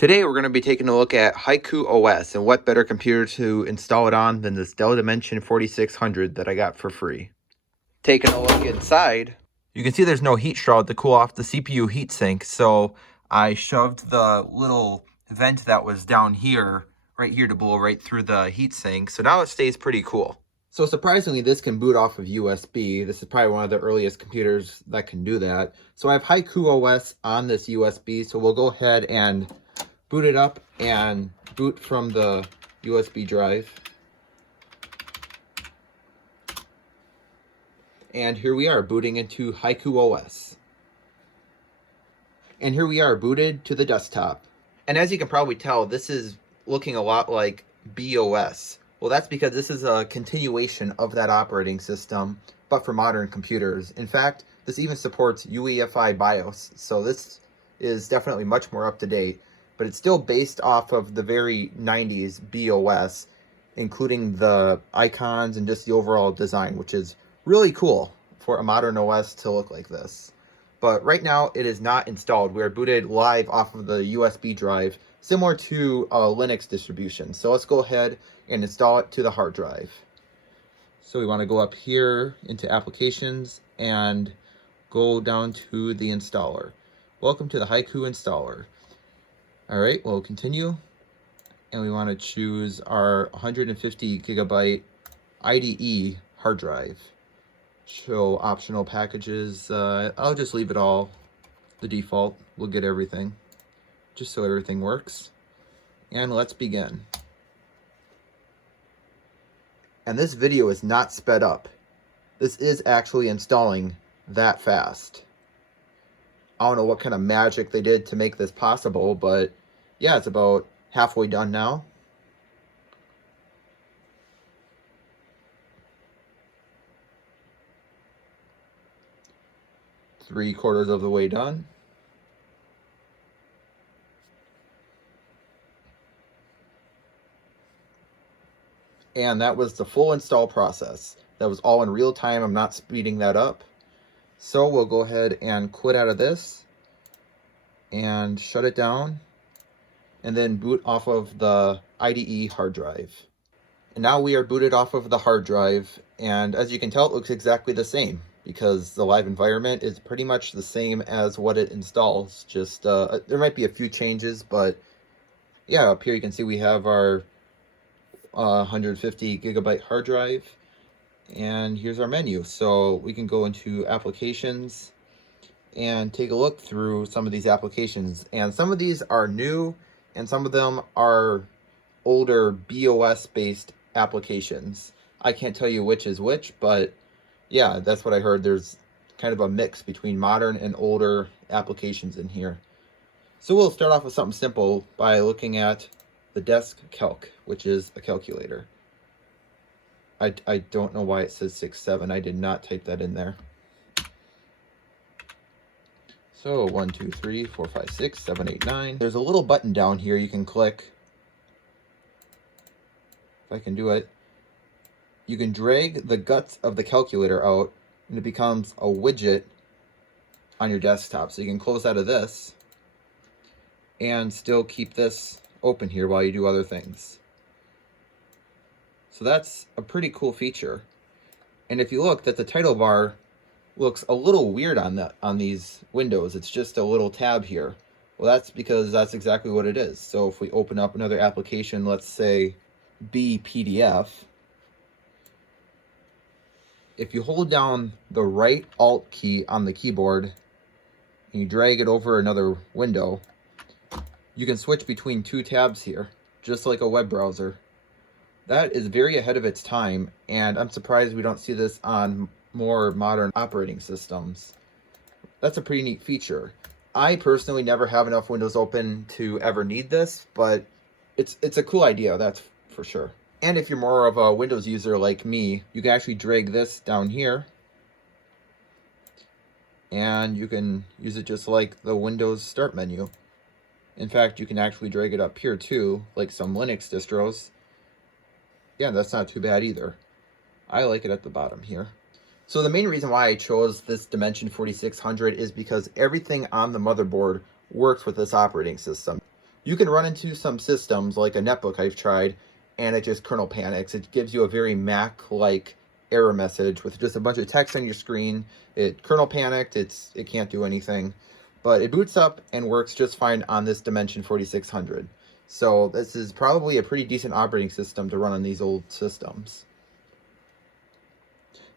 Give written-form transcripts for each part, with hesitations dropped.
Today we're going to be taking a look at Haiku OS, and what better computer to install it on than this Dell Dimension 4600 that I got for free. Taking a look inside, you can see there's no heat shroud to cool off the CPU heatsink, so I shoved the little vent that was down here, right here, to blow right through the heatsink, so now it stays pretty cool. So surprisingly, this can boot off of USB. This is probably one of the earliest computers that can do that. So I have Haiku OS on this USB, so we'll go ahead and boot it up and boot from the USB drive. And here we are booting into Haiku OS. And here we are booted to the desktop. And as you can probably tell, this is looking a lot like BOS. Well, that's because this is a continuation of that operating system, but for modern computers. In fact, this even supports UEFI BIOS, so this is definitely much more up to date. But it's still based off of the very 90s BOS, including the icons and just the overall design, which is really cool for a modern OS to look like this. But right now it is not installed. We are booted live off of the USB drive, similar to a Linux distribution. So let's go ahead and install it to the hard drive. So we want to go up here into applications and go down to the installer. Welcome to the Haiku installer. All right, we'll continue, and we want to choose our 150 gigabyte IDE hard drive. Show optional packages. I'll just leave it all the default. We'll get everything, just so everything works. And let's begin. And this video is not sped up. This is actually installing that fast. I don't know what kind of magic they did to make this possible, but yeah, it's about halfway done now. Three-quarters of the way done. And that was the full install process. That was all in real time. I'm not speeding that up. So we'll go ahead and quit out of this and shut it down, and then boot off of the IDE hard drive. And now we are booted off of the hard drive, and as you can tell, it looks exactly the same because the live environment is pretty much the same as what it installs. Just there might be a few changes, but yeah, up here you can see we have our 150 gigabyte hard drive, and here's our menu. So we can go into applications and take a look through some of these applications, and some of these are new and some of them are older BOS based applications. I can't tell you which is which, but yeah, that's what I heard. There's kind of a mix between modern and older applications in here. So we'll start off with something simple by looking at the desk calc, which is a calculator. I don't know why it says 6.7. I did not type that in there. So 1, 2, 3, 4, 5, 6, 7, 8, 9. There's a little button down here you can click. If I can do it. You can drag the guts of the calculator out, and it becomes a widget on your desktop. So you can close out of this and still keep this open here while you do other things. So that's a pretty cool feature. And if you look, that the title bar looks a little weird on these windows. It's just a little tab here. Well, that's because that's exactly what it is. So if we open up another application, let's say BPDF, if you hold down the right Alt key on the keyboard and you drag it over another window, you can switch between two tabs here, just like a web browser. That is very ahead of its time, and I'm surprised we don't see this on more modern operating systems. That's a pretty neat feature. I personally never have enough windows open to ever need this, but it's a cool idea, that's for sure. And if you're more of a Windows user like me, you can actually drag this down here, and you can use it just like the Windows Start menu. In fact, you can actually drag it up here too, like some Linux distros. Yeah, that's not too bad either. I like it at the bottom here. So the main reason why I chose this Dimension 4600 is because everything on the motherboard works with this operating system. You can run into some systems like a netbook I've tried, and it just kernel panics. It gives you a very Mac-like error message with just a bunch of text on your screen. It kernel panicked, it can't do anything. But it boots up and works just fine on this Dimension 4600. So this is probably a pretty decent operating system to run on these old systems.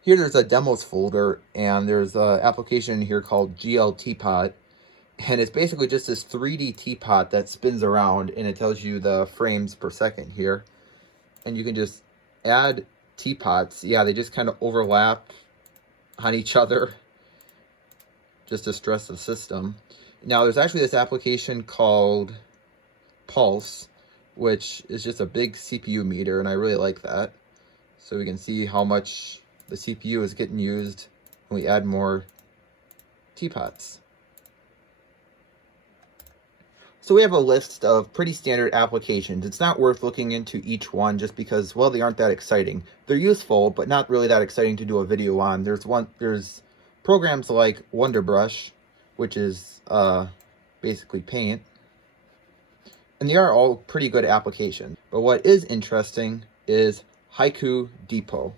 Here there's a demos folder, and there's an application in here called GL Teapot. And it's basically just this 3D teapot that spins around, and it tells you the frames per second here. And you can just add teapots. Yeah, they just kind of overlap on each other just to stress the system. Now, there's actually this application called Pulse, which is just a big CPU meter, and I really like that. So we can see how much the CPU is getting used when we add more teapots. So we have a list of pretty standard applications. It's not worth looking into each one just because, well, they aren't that exciting. They're useful, but not really that exciting to do a video on. There's programs like Wonderbrush, which is basically paint. And they are all pretty good applications. But what is interesting is Haiku Depot,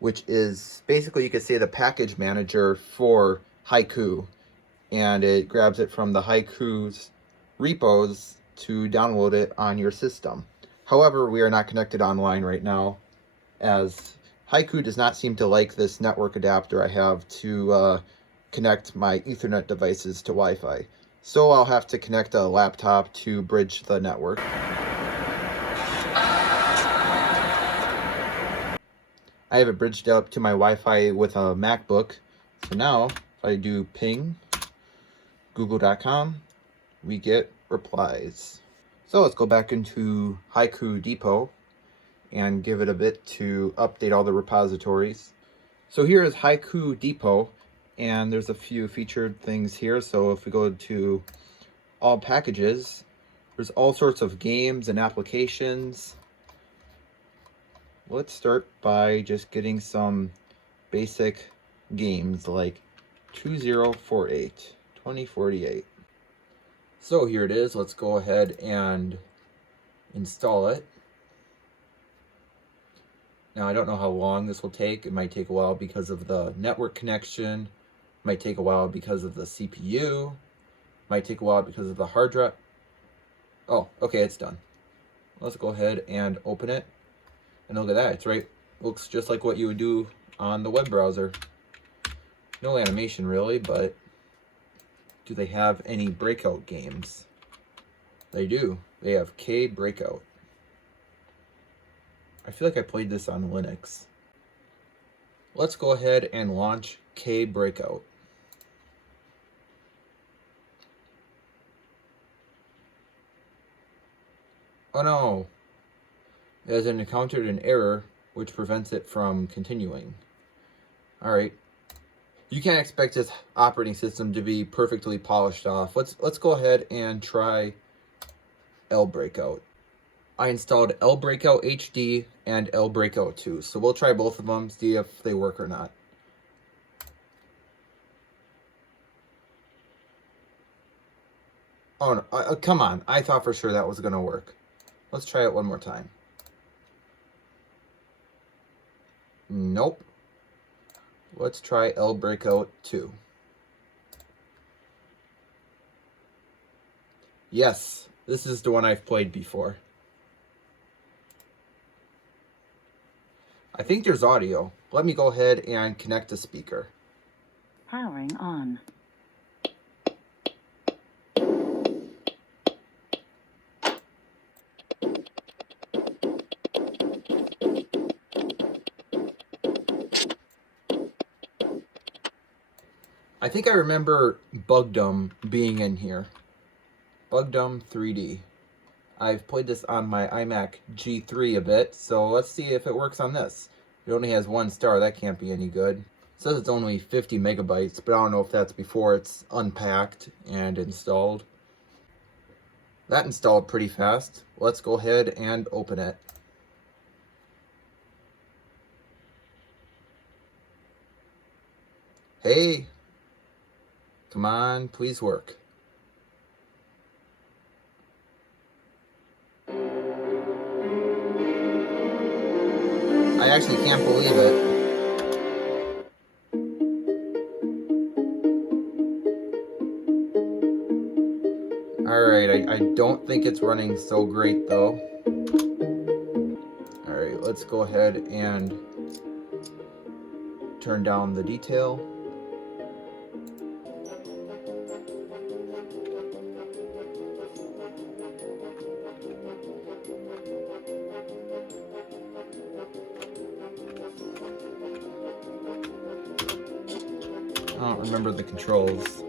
which is basically, you could say, the package manager for Haiku. And it grabs it from the Haiku's repos to download it on your system. However, we are not connected online right now, as Haiku does not seem to like this network adapter I have to connect my Ethernet devices to Wi-Fi. So I'll have to connect a laptop to bridge the network. I have it bridged up to my Wi-Fi with a MacBook. So now, if I do ping google.com, we get replies. So let's go back into Haiku Depot and give it a bit to update all the repositories. So here is Haiku Depot, and there's a few featured things here. So if we go to all packages, there's all sorts of games and applications. Let's start by just getting some basic games like 2048. So here it is. Let's go ahead and install it. Now, I don't know how long this will take. It might take a while because of the network connection. It might take a while because of the CPU. It might take a while because of the hard drive. Oh, okay, it's done. Let's go ahead and open it. And look at that. It's right. Looks just like what you would do on the web browser. No animation really, but do they have any breakout games? They do. They have K Breakout. I feel like I played this on Linux. Let's go ahead and launch K Breakout. Oh no! It has encountered an error which prevents it from continuing. Alright. You can't expect this operating system to be perfectly polished off. Let's go ahead and try L Breakout. I installed L Breakout HD and L Breakout 2. So we'll try both of them, see if they work or not. Oh no, come on. I thought for sure that was going to work. Let's try it one more time. Nope. Let's try L Breakout 2. Yes, this is the one I've played before. I think there's audio. Let me go ahead and connect a speaker. Powering on. I think I remember Bugdum being in here. Bugdum 3D. I've played this on my iMac G3 a bit, so let's see if it works on this. It only has 1 star, that can't be any good. It says it's only 50 megabytes, but I don't know if that's before it's unpacked and installed. That installed pretty fast. Let's go ahead and open it. Hey, come on, please work. actually can't believe it. Alright, I don't think it's running so great though. Alright, let's go ahead and turn down the detail. I don't remember the controls.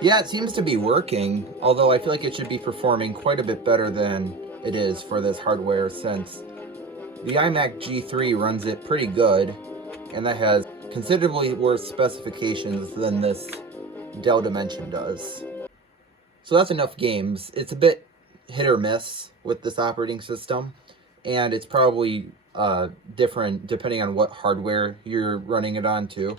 Yeah, it seems to be working, although I feel like it should be performing quite a bit better than it is for this hardware, since the iMac G3 runs it pretty good, and that has considerably worse specifications than this Dell Dimension does. So that's enough games. It's a bit hit or miss with this operating system, and it's probably different depending on what hardware you're running it on too.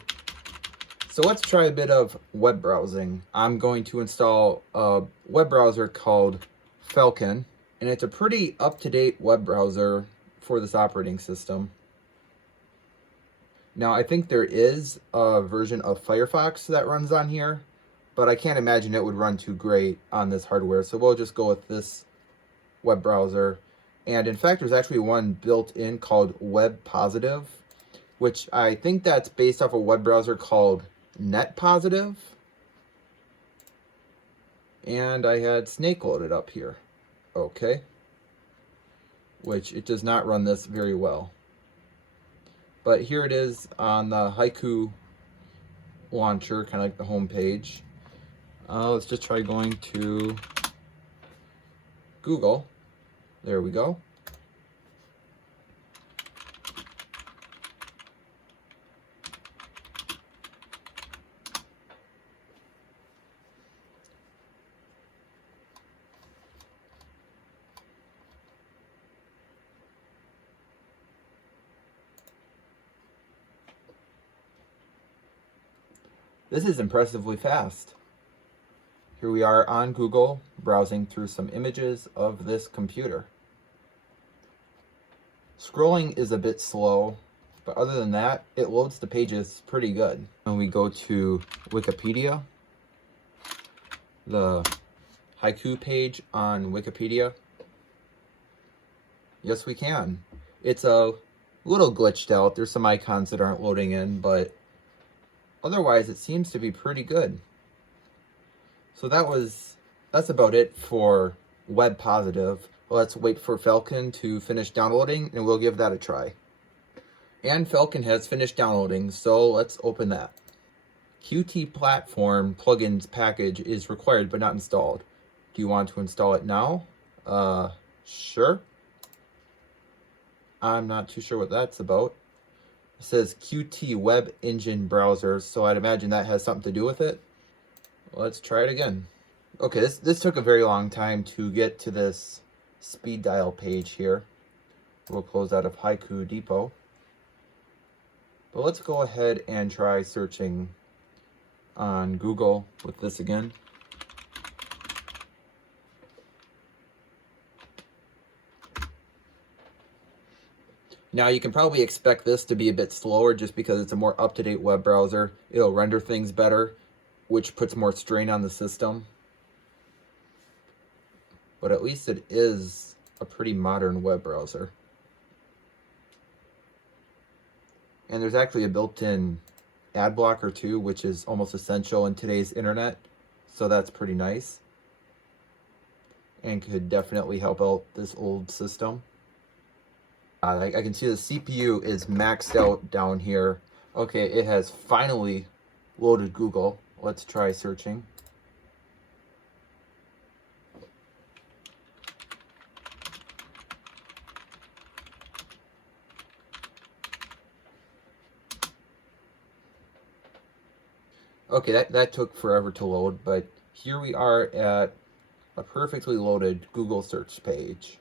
So let's try a bit of web browsing. I'm going to install a web browser called Falcon, and it's a pretty up-to-date web browser for this operating system. Now, I think there is a version of Firefox that runs on here, but I can't imagine it would run too great on this hardware, so we'll just go with this web browser. And in fact, there's actually one built in called Web Positive, which I think that's based off a web browser called Net Positive. And I had Snake loaded up here. Okay. Which it does not run this very well. But here it is on the Haiku launcher, kind of like the home page. Let's just try going to Google. There we go. This is impressively fast. Here we are on Google, browsing through some images of this computer. Scrolling is a bit slow, but other than that, it loads the pages pretty good. When we go to Wikipedia, the Haiku page on Wikipedia, yes we can. It's a little glitched out. There's some icons that aren't loading in, but otherwise it seems to be pretty good. So that's about it for Web Positive. Let's wait for Falcon to finish downloading and we'll give that a try. And Falcon has finished downloading, so let's open that. Qt Platform plugins package is required but not installed. Do you want to install it now? Sure. I'm not too sure what that's about. It says Qt Web Engine Browser, so I'd imagine that has something to do with it. Let's try it again. Okay, this took a very long time to get to this speed dial page here. We'll close out of Haiku Depot. But let's go ahead and try searching on Google with this again. Now you can probably expect this to be a bit slower just because it's a more up-to-date web browser. It'll render things better, which puts more strain on the system. But at least it is a pretty modern web browser. And there's actually a built-in ad blocker too, which is almost essential in today's internet. So that's pretty nice. And could definitely help out this old system. I can see the CPU is maxed out down here. Okay, it has finally loaded Google. Let's try searching. Okay, that took forever to load, but here we are at a perfectly loaded Google search page.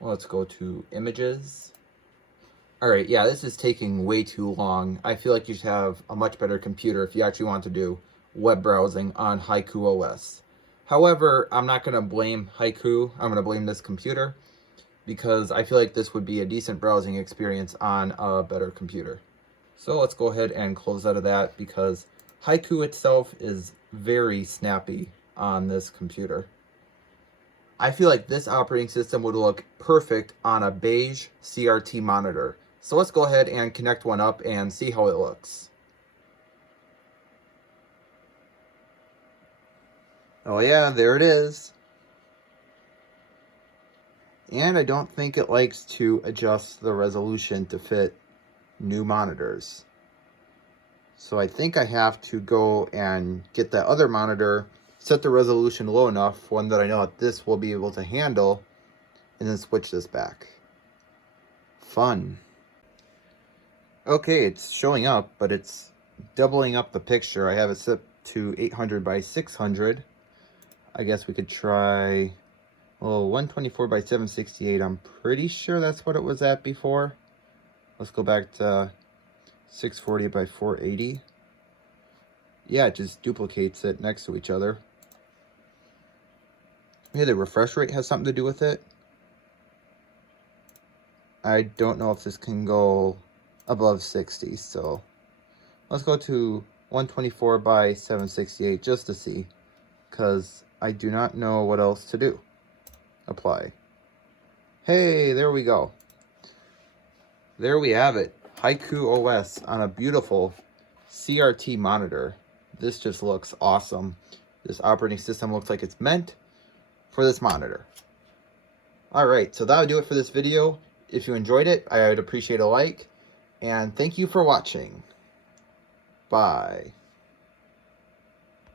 Well, let's go to images. All right, yeah, this is taking way too long. I feel like you should have a much better computer if you actually want to do web browsing on Haiku OS. However, I'm not going to blame Haiku. I'm going to blame this computer because I feel like this would be a decent browsing experience on a better computer. So let's go ahead and close out of that because Haiku itself is very snappy on this computer. I feel like this operating system would look perfect on a beige CRT monitor. So let's go ahead and connect one up and see how it looks. Oh yeah, there it is. And I don't think it likes to adjust the resolution to fit new monitors. So I think I have to go and get that other monitor, set the resolution low enough, one that I know that this will be able to handle, and then switch this back. Fun. Okay, it's showing up, but it's doubling up the picture. I have it set to 800 by 600. I guess we could try, well, 124 by 768. I'm pretty sure that's what it was at before. Let's go back to 640 by 480. Yeah, it just duplicates it next to each other. Maybe the refresh rate has something to do with it. I don't know if this can go above 60, so let's go to 124 by 768 just to see, because I do not know what else to do. Apply. Hey, there we go. There we have it. Haiku OS on a beautiful CRT monitor. This just looks awesome. This operating system looks like it's meant for this monitor. Alright, so that would do it for this video. If you enjoyed it, I would appreciate a like. And thank you for watching. Bye.